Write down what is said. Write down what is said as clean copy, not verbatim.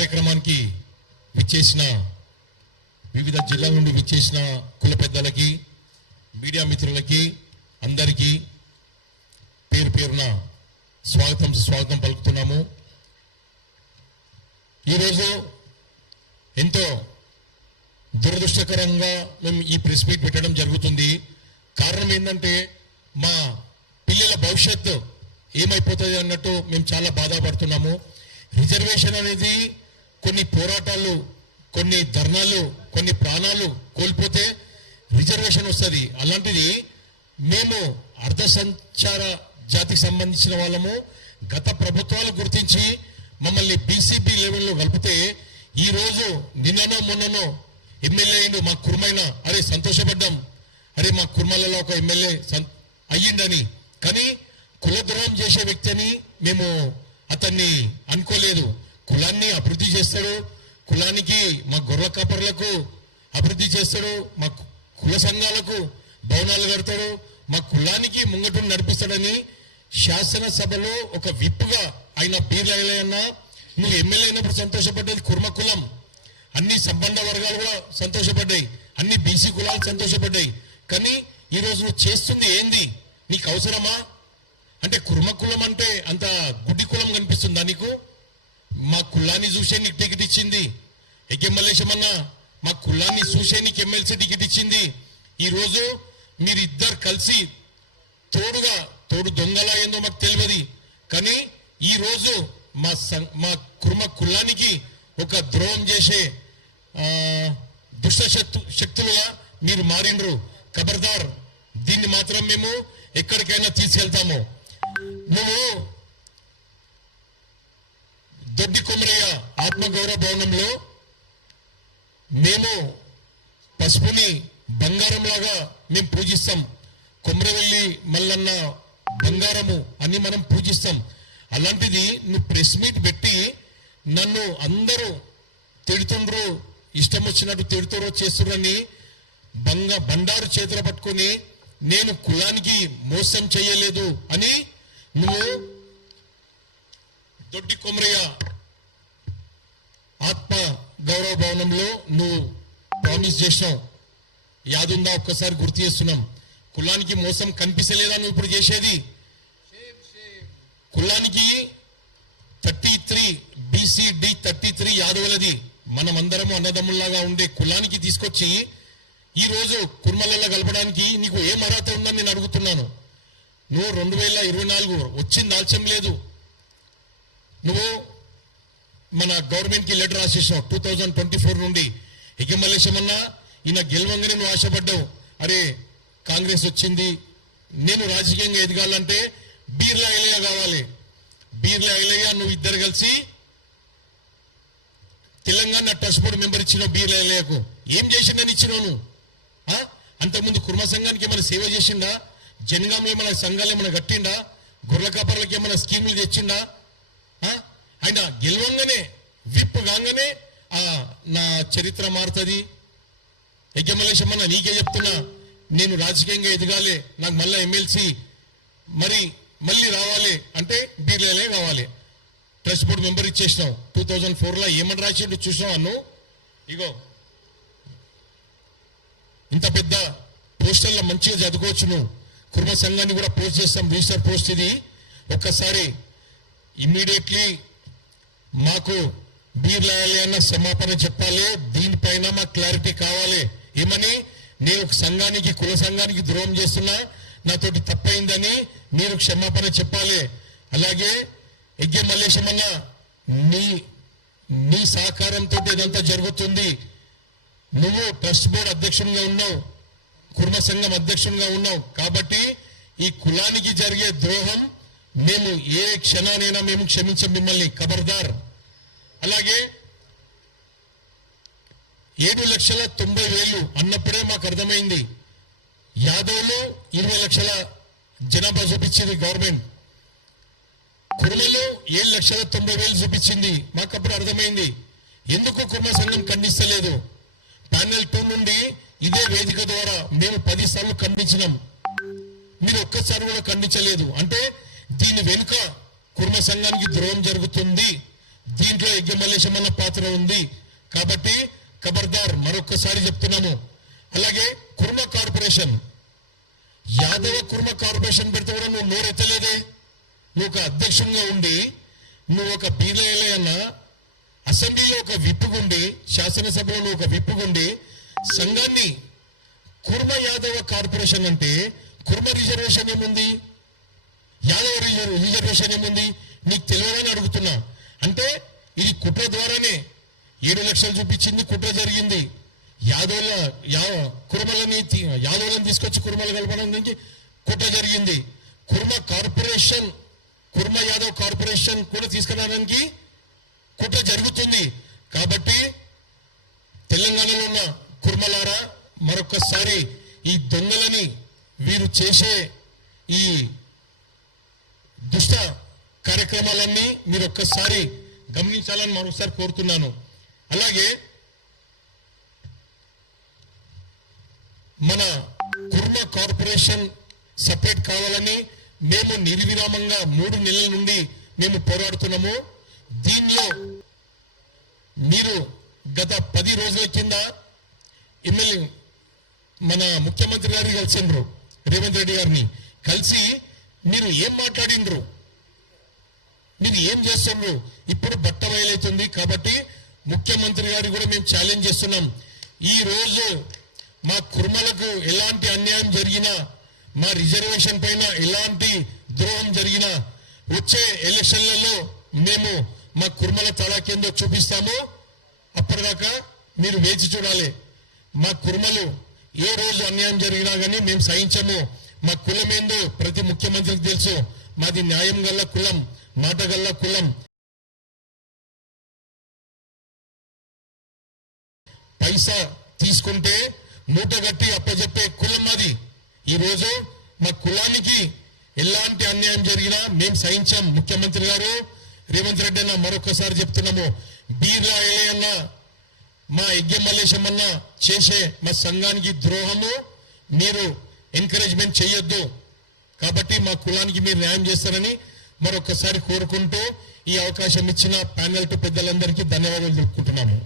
కార్యక్రమానికి విచ్చేసిన వివిధ జిల్లాల నుండి విచ్చేసిన కుల పెద్దలకి మీడియా మిత్రులకి అందరికీ పేరు పేరున స్వాగతం పలుకుతున్నాము. ఈరోజు ఎంతో దురదృష్టకరంగా మేము ఈ ప్రెస్ మీట్ పెట్టడం జరుగుతుంది. కారణం ఏంటంటే మా పిల్లల భవిష్యత్తు ఏమైపోతుంది అన్నట్టు మేము చాలా బాధపడుతున్నాము. రిజర్వేషన్ అనేది కొన్ని పోరాటాలు, కొన్ని ధర్నాలు, కొన్ని ప్రాణాలు కోల్పోతే రిజర్వేషన్ వస్తుంది. అలాంటిది మేము అర్ధ సంచార జాతికి సంబంధించిన వాళ్ళము గత ప్రభుత్వాలు గుర్తించి మమ్మల్ని బీసీపీ లెవెల్లో కలిపితే ఈరోజు నిన్ననో మొన్ననో ఎమ్మెల్యే అయ్యిండు మా కుర్మైన. అరే సంతోషపడ్డాం, అరే మా కుర్మలలో ఒక ఎమ్మెల్యే అయ్యిండని. కానీ కులద్రోహం చేసే వ్యక్తి అని మేము అతన్ని అనుకోలేదు. కులాన్ని అభివృద్ధి చేస్తాడు, కులానికి మా గొర్రెల కాపర్లకు అభివృద్ధి చేస్తాడు, మా కుల సంఘాలకు భవనాలు కడతాడు, మా కులానికి ముంగటు నడిపిస్తాడని శాసనసభలో ఒక విప్పుగా ఆయన బీర్ల ఎల్లయ్యన్న నువ్వు ఎమ్మెల్యే అయినప్పుడు సంతోషపడ్డది కుర్మ కులం, అన్ని సంబంధ వర్గాలు కూడా సంతోషపడ్డాయి, అన్ని బీసీ కులాలు సంతోషపడ్డాయి. కానీ ఈరోజు నువ్వు చేస్తుంది ఏంది? నీకు అవసరమా? అంటే కుర్మ కులం అంటే అంత గుడ్డి కులం కనిపిస్తుందా నీకు? మా కులాన్ని చూసే నీకు టికెట్ ఇచ్చింది ఎమ్మెల్యేషమన్నా, మా కులాన్ని చూసే నీకు ఎమ్మెల్సీ టికెట్ ఇచ్చింది. ఈరోజు మీరిద్దరు కలిసి తోడు దొంగలా ఏందో మాకు తెలియదు. కానీ ఈరోజు మా కుర్మ కులానికి ఒక ద్రోహం చేసే దుష్ట శక్తులుగా మీరు మారిండ్రు. ఖబర్దార్, దీన్ని మాత్రం మేము ఎక్కడికైనా తీసుకెళ్తాము. నువ్వు దొడ్డి కొమరయ్య ఆత్మగౌరవ భవనంలో మేము పసుపుని బంగారం లాగా మేము పూజిస్తాం. కొమరవెల్లి మల్లన్న బంగారము అని మనం పూజిస్తాం. అలాంటిది నువ్వు ప్రెస్ మీట్ పెట్టి నన్ను అందరూ తిడుతుండ్రు, ఇష్టం వచ్చినట్టు తిడుతారో చేస్తురని బండారు చేతులు పట్టుకొని నేను కులానికి మోసం చేయలేదు అని నువ్వు దొడ్డి కొమరయ్య ఆత్మ గౌరవ భవనంలో నువ్వు ప్రామిస్ చేసినావు. యాదుందా? ఒక్కసారి గుర్తు చేస్తున్నాం. కులానికి మోసం కనిపించలేదా నువ్వు ఇప్పుడు చేసేది? కులానికి 33 BCD 33 యాదవులది, మనమందరము అన్నదమ్ముల్లాగా ఉండే కులానికి తీసుకొచ్చి ఈ రోజు కుర్మలలో కలపడానికి నీకు ఏం అర్హత ఉందని నేను అడుగుతున్నాను. నువ్వు 2024 వచ్చింది ఆలస్యం లేదు. నువ్వు మన గవర్నమెంట్కి లెటర్ రాసేసావు 2024 నుండి. ఎగమలేశమన్నా ఈయన గెలవంగానే నువ్వు ఆశపడ్డావు, అరే కాంగ్రెస్ వచ్చింది, నేను రాజకీయంగా ఎదగాలంటే బీర్ల ఎలయ్య కావాలి. బీర్ల ఎలయ్య నువ్వు ఇద్దరు కలిసి తెలంగాణ ట్రస్ట్ బోర్డు మెంబర్ ఇచ్చినావు. బీర్ల ఎలయ్యకు ఏం చేసిండని ఇచ్చినావు నువ్వు? అంతకుముందు కుర్మ సంఘానికి ఏమైనా సేవ చేసిండా? జనగాంలో ఏమైనా సంఘాలు ఏమైనా కట్టిండా? గొర్రెల కాపర్లకి ఏమైనా స్కీములు తెచ్చిండా? ఆయన గెలవంగానే విప్పు కాగానే నా చరిత్ర మారుతుంది. యజ్ఞమలేశమ్మన్న నీకే చెప్తున్నా, నేను రాజకీయంగా ఎదగాలి, నాకు మళ్ళీ ఎమ్మెల్సీ మళ్ళీ రావాలి అంటే బీర్లే కావాలి. ట్రస్ట్ బోర్డు మెంబర్ ఇచ్చేసినావు. 2004లో ఏమని రాసిండు చూసినావు అన్ను? ఇగో ఇంత పెద్ద పోస్టర్లో మంచిగా చదువుకోవచ్చు నువ్వు. కుర్మ సంఘాన్ని కూడా పోస్ట్ చేస్తాం, రిజిస్టర్ పోస్ట్ ఇది. ఒక్కసారి ఇమ్మీడియట్లీ మాకు బీర్ల ఎలయ్యన్న క్షమాపణ చెప్పాలి. దీనిపైన మాకు క్లారిటీ కావాలి. ఏమని? నేను ఒక సంఘానికి, కుల సంఘానికి ద్రోహం చేస్తున్నా, నాతోటి తప్పైందని మీరు క్షమాపణ చెప్పాలి. అలాగే యజ్ఞ మల్లేశమన్న నీ సహకారంతో ఇదంతా జరుగుతుంది. నువ్వు ట్రస్ట్ బోర్డు అధ్యక్షునిగా ఉన్నావు, కుర్మ సంఘం అధ్యక్షునిగా ఉన్నావు. కాబట్టి ఈ కులానికి జరిగే ద్రోహం మేము ఏ క్షణానైనా మేము క్షమించం మిమ్మల్ని. ఖబర్దార్. అలాగే 7,90,000 అన్నప్పుడే మాకు అర్థమైంది. యాదవ్లు 20 లక్షల జనాభా చూపించింది గవర్నమెంట్, కుర్మలు 7,90,000 చూపించింది. మాకు అప్పుడు అర్థమైంది ఎందుకు కుర్మ సంఘం ఖండిస్తలేదు. ప్యానెల్ 2 నుండి ఇదే వేదిక ద్వారా మేము 10 సార్లు ఖండించినాం, మీరు ఒక్కసారి కూడా ఖండించలేదు. అంటే దీని వెనుక కుర్మ సంఘానికి ద్రోహం జరుగుతుంది, దీంట్లో యజ్ఞమల్లేశమన్న పాత్ర ఉంది. కాబట్టి ఖబర్దార్ మరొకసారి చెప్తున్నాము. అలాగే కుర్మ కార్పొరేషన్, యాదవ కుర్మ కార్పొరేషన్ పెడితే కూడా నువ్వు నోరెత్తలేదే. నువ్వు ఒక అధ్యక్షునిగా ఉండి, నువ్వు ఒక బీలైలే అన్న అసెంబ్లీలో ఒక విప్పుగుండి, శాసనసభలో నువ్వు ఒక విప్పుగుండి సంఘాన్ని కుర్మ యాదవ కార్పొరేషన్ అంటే కుర్మ రిజర్వేషన్ ఏముంది, యాదవ రిజర్వేషన్ ఏముంది నీకు తెలియదని అడుగుతున్నా. అంటే ఇది కుట్ర ద్వారానే 7 లక్షలు చూపించింది, కుట్ర జరిగింది. యాదవులను తీసుకొచ్చి కుర్మలు కలపడానికి కుట్ర జరిగింది. కుర్మ కార్పొరేషన్, కుర్మ యాదవ్ కార్పొరేషన్ కూడా తీసుకురావడానికి కుట్ర జరుగుతుంది. కాబట్టి తెలంగాణలో ఉన్న కుర్మలారా, మరొకసారి ఈ దొంగలని వీరు చేసే ఈ దుష్ట కార్యక్రమాలన్నీ మీరు ఒక్కసారి గమనించాలని మరొకసారి కోరుతున్నాను. అలాగే మన కుర్మ కార్పొరేషన్ సపరేట్ కావాలని మేము నిర్విరామంగా 3 నెలల నుండి మేము పోరాడుతున్నాము. దీనిలో మీరు గత 10 రోజుల కింద ఎమ్మెల్యే మన ముఖ్యమంత్రి గారిని కలిసిండ్రు, రేవంత్ రెడ్డి గారిని కలిసి మీరు ఏం మాట్లాడిండ్రు, మీరు ఏం చేస్తుండ్రు. ఇప్పుడు బట్ట బయలవుతుంది. కాబట్టి ముఖ్యమంత్రి గారి కూడా మేము ఛాలెంజ్ చేస్తున్నాం. ఈ రోజు మా కుర్మలకు ఎలాంటి అన్యాయం జరిగినా, మా రిజర్వేషన్ పైన ఎలాంటి ద్రోహం జరిగినా వచ్చే ఎలక్షన్లలో మేము మా కుర్మల తలాకేందో చూపిస్తాము. అప్పటిదాకా మీరు వేచి చూడాలి. మా కుర్మలు ఏ రోజు అన్యాయం జరిగినా కానీ మేము సహించము. మా కులం ఏందో ప్రతి ముఖ్యమంత్రికి తెలుసు. మాది న్యాయం గల్ల కులం, మాట గల్ల కులం. పైసా తీసుకుంటే మూటగట్టి అప్పచెప్పే కులం మాది. ఈరోజు మా కులానికి ఎలాంటి అన్యాయం జరిగినా మేము సహించాం. ముఖ్యమంత్రి గారు రేవంత్ రెడ్డి అన్న మరొకసారి చెప్తున్నాము, బీర్లా అన్న మా యజ్ఞమల్లేశం అన్న చేసే మా సంఘానికి ద్రోహము మీరు ఎంకరేజ్మెంట్ చేయొద్దు. కాబట్టి మా కులానికి మీరు న్యాయం చేస్తారని మరొకసారి కోరుకుంటూ ఈ అవకాశం ఇచ్చిన ప్యానెల్ టు పెద్దలందరికీ ధన్యవాదాలు తెలుపుకుంటున్నాము.